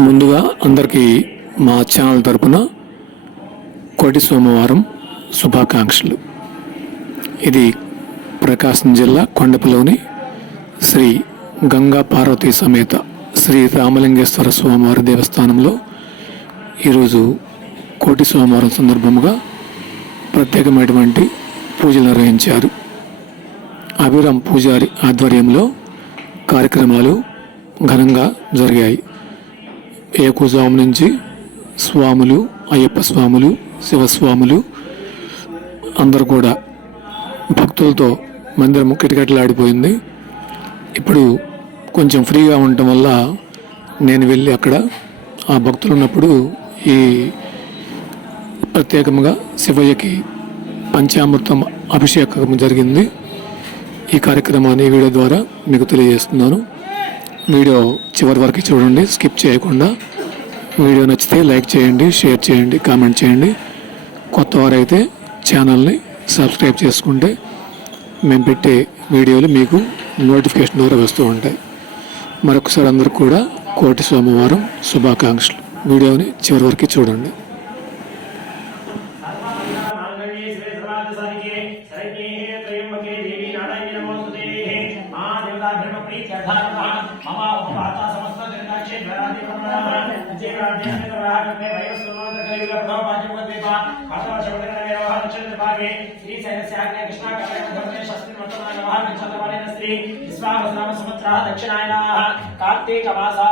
ముందుగా అందరికీ మా ఛానల్ తరపున కోటి సోమవారం శుభాకాంక్షలు. ఇది ప్రకాశం జిల్లా కొండపలోని శ్రీ గంగా పార్వతీ సమేత శ్రీ రామలింగేశ్వర స్వామివారి దేవస్థానంలో ఈరోజు కోటి సోమవారం సందర్భముగా ప్రత్యేకమైనటువంటి పూజలు నిర్వహించారు. అభిరామ్ పూజారి ఆధ్వర్యంలో కార్యక్రమాలు ఘనంగా జరిగాయి. ఏకుజాము నుంచి స్వాములు, అయ్యప్ప స్వాములు, శివస్వాములు అందరూ కూడా భక్తులతో మందిరం కిటకిటలాడిపోయింది. ఇప్పుడు కొంచెం ఫ్రీగా ఉండటం వల్ల నేను వెళ్ళి అక్కడ ఆ భక్తులు ఉన్నప్పుడు ఈ ప్రత్యేకంగా శివయ్యకి పంచామృతం అభిషేకం జరిగింది. ఈ కార్యక్రమాన్ని వీడియో ద్వారా మీకు తెలియజేస్తున్నాను. వీడియో చివరి వరకు చూడండి, స్కిప్ చేయకుండా. వీడియో నచ్చితే లైక్ చేయండి, షేర్ చేయండి, కామెంట్ చేయండి. కొత్త వారైతే ఛానల్ని సబ్స్క్రైబ్ చేసుకుంటే మేము పెట్టే వీడియోలు మీకు నోటిఫికేషన్ ద్వారా వస్తూ ఉంటాయి. మరొకసారి అందరూ కూడా కోటి సోమవారం శుభాకాంక్షలు. వీడియోని చివరి వరకు చూడండి. कार्तिक मासा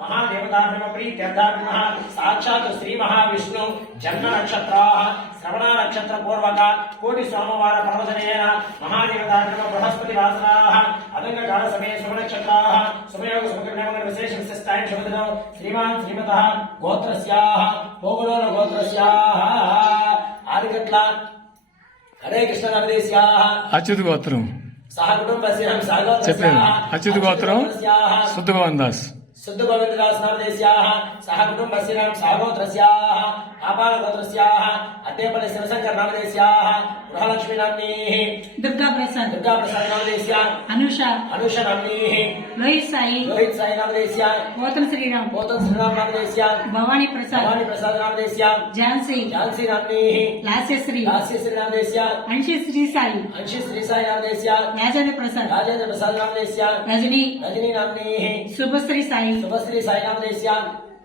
महादेवता प्रीत्यर्थार्थ साक्षात् श्री महाविष्णु जन्म नक्षत्र श्रवण नक्षत्र पूर्वक कोटि सोमवार प्रवचनेन महादेवता बृहस्पति वासना अदंग काल समय शुभ नक्षत्र शुभयोग शुभकर्म विशेष विशिष्टाय शुभदिनो श्रीमान श्रीमतः गोत्रस्याः पोगलोल गोत्रस्याः आदिकट्ल हरे कृष्ण नवदेस्याः అచ్యుత గోత్రం सह कुटुंबस्य सागोत्रस्याः చెప్పాను. అచ్యుత గోత్రం శుద్ధ గోవిందాస్ शुद्ध गोविंददास नामदेस्याः सह कुटुंबस्य सागोत्रस्याः आपाल गोत्रस्याः अद्यपन शिवशंकर नामदेस्याः गृहलक्ष्मी नाम्नीः दुर्गा प्रसाद नामदेस्याः अनुषा नाम्नीः लोहित साई नामदेस्याः पोतन श्रीराम नामदेस्याः भवानी प्रसाद नामदेस्याः झांसी नाम्नीः लास्यश्री नामदेस्याः अंशी श्री साई नामदेस्याः राजेंद्र प्रसाद नामदेस्याः रजनी नाम्नीः शुभश्री साई नामदेस्याः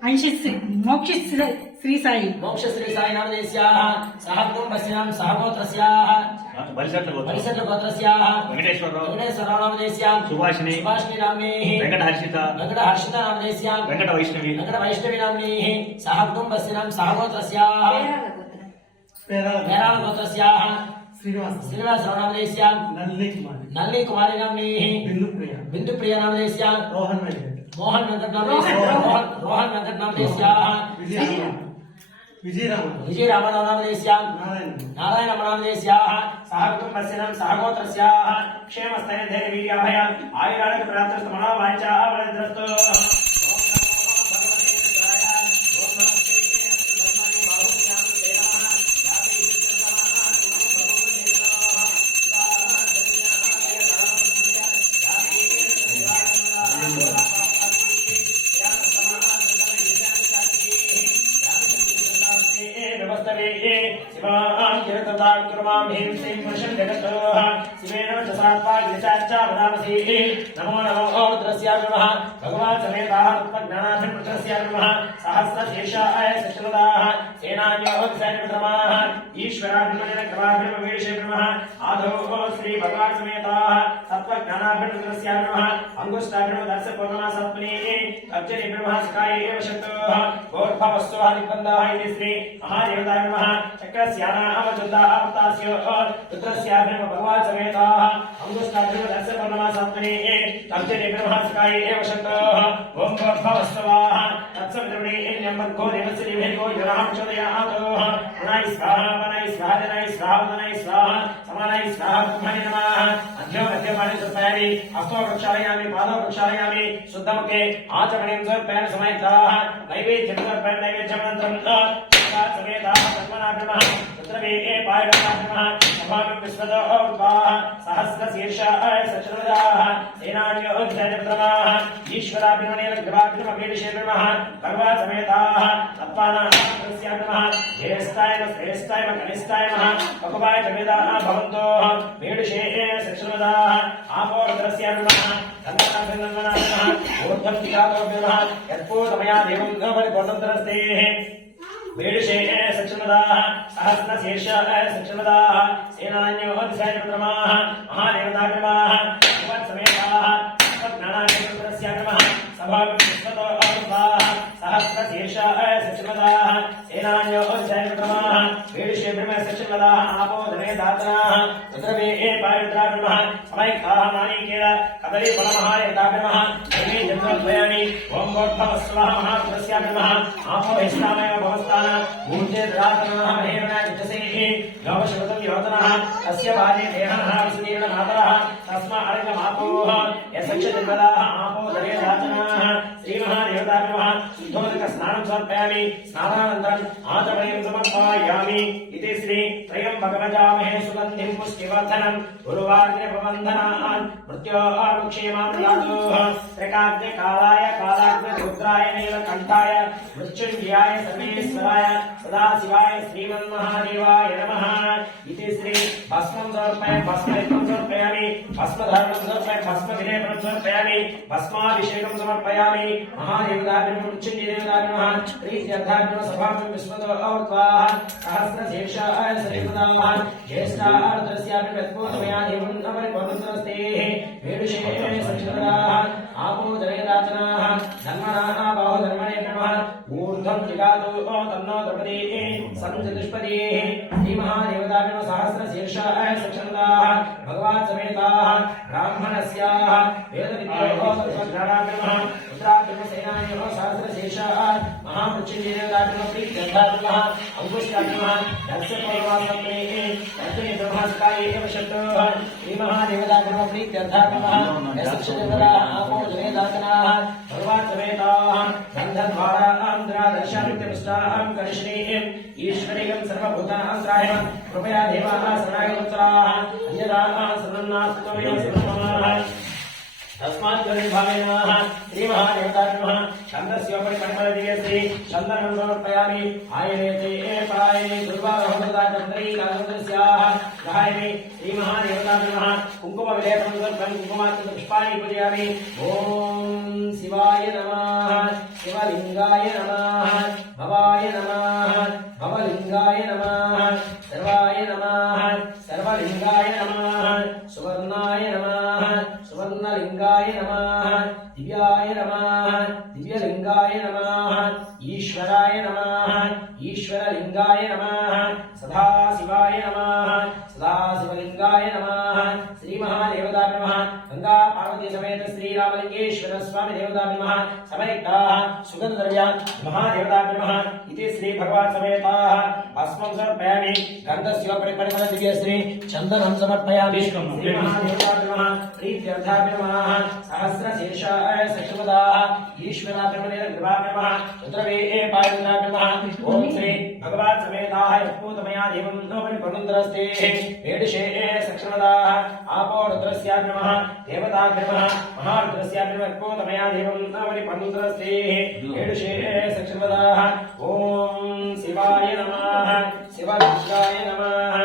अंशी मोक्ष श्री साई नामदेस्याः सह कुटुंबस्याः सह गोत्रस्याः परिषद गोत्रस्याः वेंकटेश्वर नामदेस्याः सुभाषिनी नाम्नीः वेंकटहर्षिता नामदेस्याः वेंकट वैष्णवी नाम्नीः सह कुटुंबस्याः सह गोत्रस्याः पेराल गोत्रस्याः श्रीनिवास नामदेस्याः नल्ली कुमारी नाम्नीः बिंदुप्रिया नामदेस्याः मोहन वेंकट नामदेस्याः विजयराम नामदेस्याः नारायण नामदेस्याः सह कुटुंबस्याः सह गोत्रस्याः क्षेमस्थैर्य धैर्य वीर्याभय आयुरारोग्य प्राप्तस्तु मनोवाञ्छा फलद्रस्तु नमो नमो रुद्रस्याय नमः भगवान् समेताः तत्त्वज्ञानाभिमुद्रस्याय नमः सहस्रशीर्षाय सचलदाः सेनान्योः सैन्यक्रमाः ईश्वराभिमनक्रमाभिमवेशे नमः आदौ श्री भगवान् समेताः तत्त्वज्ञानाभिमुद्रस्याय नमः अंगुष्ठाभिमुदर्शपूर्णमा सप्तमीः अर्जने ब्रह्मा सकाये एव शतोः गोर्भवस्वः निबन्धाः इति श्री महादेवताय नमः चक्रस्यानामजुद्धाः अवतास्योः रुद्रस्याभिम भगवान् समेताः अंगुष्ठाभिमुदर्शपूर्णमा सप्तमीः अर्जने ब्रह्मा सकाये एव शतोः ओम गोर्भवस्वः तत्सवितुर्वरेण्यं भर्गो देवस्य धीमहि यो नः प्रचोदयात् पुनाय स्वाहा वनाय स्वाहा जनाय स्वाहा वदनाय स्वाहा समानाय स्वाहा ब्रह्मणे नमः अद्यो मध्यमाने सुस्मयामि हस्तो प्रक्षालयामि पादौ प्रक्षालयामि शुद्धमुखे आचमनीं समर्पयामि समयताः नैवेद्यं समर्पयामि नैवेद्यमनन्तरं समेता तन्मनाभिमः रुद्रवे पायणाभिमः सभामि विश्वतोर्वाः सहस्रशीर्षाय सचर्वदाः सेनान्योऽधिजयप्रमाः ईश्वराभिमनेलग्रवाभिममीडिषेभिमः भगवा समेताः तत्पानाः ज्येष्ठाय श्रेष्ठाय कनिष्ठाय भगवाय समेताः भवन्तो मीडिषे सचर्वदाः आपो रुद्रस्याभिमः तन्मनाभिमः ऊर्ध्वं दिगातोभिमः यत्पूतमया देवं परिपूर्णतरस्तेः मीडिषे सचर्वदाः सहस्रशीर्षाय सचर्वदाः सेनान्योऽधिजयप्रमाः महादेवताभिमः भगवत्समेताः तत्ज्ञानाभिमः सभाविश्वतोर्वाः सहस्रशीर्षाय सचर्वदाः सेनान्योऽधिजयप्रमाः मीडिषे सचर्वदाः आपो धनेदातनाः रुद्रवे पायुद्राभिमः समैकाः नारीकेण कदली फलमहादेवताभिमः धर्मे जन्मद्वयानि ओं गोत्थमस्वः महारुद्रस्याभिमः आपो हिष्ठामय भवस्थान मूर्ते ददातनाः महेवनाय विजसेः योगशततं योतनः तस्य बाले देहनः विसुदीर्ण मातरः तस्मा अर्घमापोः यशक्षजन्मदाः आपो धनेदातनाः श्रीमहादेवताभिमः शुद्धोदकस्नानं समर्पयामि स्नानानन्तरम् आचमनीं समर्पयामि इति श्री त्र्यम्बकमजामहे सुगन्धिं पुष्टिवर्धनं गुरुवाग्निपवन्दनान् मृत्योर्मुक्षेमां ददातुः त्रिकाग्नि कालाय कालाग्निरुद्राय नीलकण्ठाय मृत्युञ्जयाय सर्वेश्वराय सदाशिवाय श्रीमन्महादेवाय नमः इति श्री भस्मं समर्पयामि भस्मयुक्तं समर्पयामि भस्मधारणं समर्पयामि भस्मविलेपनं समर्पयामि भस्माभिषेकं समर्पयामि महादेवताभ्यः मृत्युञ्जयदेवताभ्यः प्रीत्यर्थाभ्यः सभाभ्यः विश्वतोर्वाः सहस्रशीर्षाय सचर्वदाः ज्येष्ठाः रुद्रस्याभिः यत्पूतमया देवं परिपूर्णतरस्तेः मीडिषे सचर्वदाः आपो जयदाचनाः धन्मनाः बाहुधर्मणेभ्यः ऊर्ध्वं जिगातो तन्नो द्रौपदी संचतुष्पदीः श्रीमहादेवताभ्यः सहस्रशीर्षाय सचर्वदाः भगवान् समेताः ब्राह्मणस्याः वेदविद्योः तत्त्वज्ञानाभ्यः रुद्राभ्यः सेनान्योः सहस्रशीर्षाः महामृत्युञ्जयदेवताभ्यः प्रीत्यर्थाभ्यः अंकुष्टाभ्यः दक्षपूर्वासप्रेः दक्षिणब्रह्मस्काय एव शब्दः श्रीमहादेवताभ्यः प्रीत्यर्थाभ्यः यशक्षदेवताः आपो जनेदातनाः भगवान् समेताः गन्धद्वारान्ध्रादर्शामित्यपुष्टाहं करिष्णीम् ईश्वरीयं सर्वभूतानाश्रायः कृपया देवाः शरणागतोत्तराः अन्यदाः शरणन्नास्तुमेव शरणमः तस्मात् भावेनाः श्रीमहादेवताभ्यः छन्दस्योपरि कण्ठदियश्री चन्दनं समर्पयामि आयनेते परायणे दुर्वारोहमृताचन्द्रीकालन्द्रस्याः गायने श्रीमहादेवताभ्यः कुङ्कुमविलेपनं समर्पयामि कुङ्कुमार्चितपुष्पाणि पूजयामि ॐ शिवाय नमः शिवलिङ्गाय नमः भवाय नमः भवलिङ्गाय नमः सर्वाय नमः सर्वलिङ्गाय नमः सुवर्णाय नमः सुवर्णलिङ्गाय नमः दिव्याय नमः दिव्यलिङ्गाय नमः ईश्वराय नमः ईश्वरलिङ्गाय नमः सदाशिवाय नमः सदाशिवलिङ्गाय नमः श्रीमहादेवताभ्यः गंगा पार्वती समेत श्रीरामलिङ्गेश्वर स्वामी देवताभ्यः समयुक्ताः सुगन्धर्या महादेवताभ्यः इति श्री भगवान् समेताः भस्मं समर्पयामि गन्धस्योपरि परिमलदिव्यश्री चन्दनं समर्पयामि श्रीमहादेवताभ्यः प्रीत्यर्थाभ्यः सहस्रशीर्षाय सचर्वदाः ईश्वराभ्यः रुद्रवे पायुनाभ्यः ॐ श्री भगवान् समेताः यत्पूतमया देवं परिपूर्णतरस्तेः मीडिषे सचर्वदाः आपो रुद्रस्याभ्यः देवताभ्यः महारुद्रस्याभ्यः यत्पूतमया देवं परिपूर्णतरस्तेः मीडिषे सचर्वदाः ॐ शिवाय नमः शिवलिङ्गाय नमः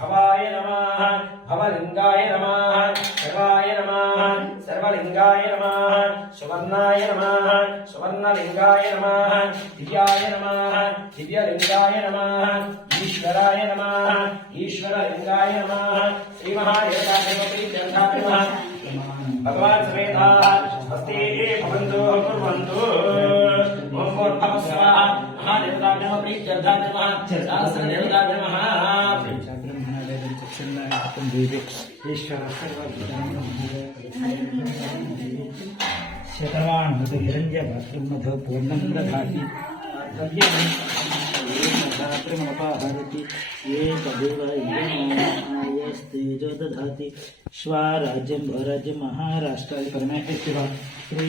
भवाय नमः भवलिङ्गाय नमः सर्वाय नमः सर्वलिङ्गाय नमः सुवर्णाय नमः सुवर्णलिङ्गाय नमः दिव्याय नमः दिव्यलिङ्गाय नमः ईश्वराय नमः ईश्वरलिङ्गाय नमः श्रीमहादेवताभ्यः भगवान् समेताः स्वस्ति भवन्तु कुर्वन्तु ॐ भूर्भुवस्सुवः महादेवताभ्यः प्रीत्यर्थाभ्यः सहस्रदेवताभ्यः शतवान् मधु हिरण्य मधु पूर्णं दधाति धात्रमपाहरति ये तदेव यस्तेजो दधाति स्वराज्यं भराज्यं महाराष्ट्राय परमेश्वर श्री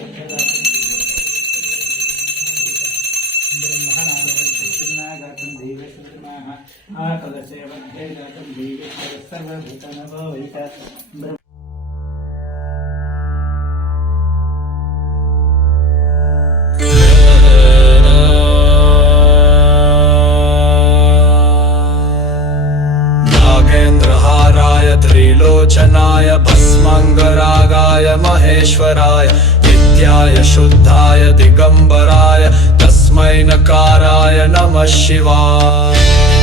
अनुग्रह कलशे मध्ये जातं देवी सर्वभूतनभोविता नागेन्द्रहाराय त्रिलोचनाय भस्मङ्गरागाय महेश्वराय नित्याय शुद्धाय दिगम्बराय तस्मै नकाराय नमः शिवाय।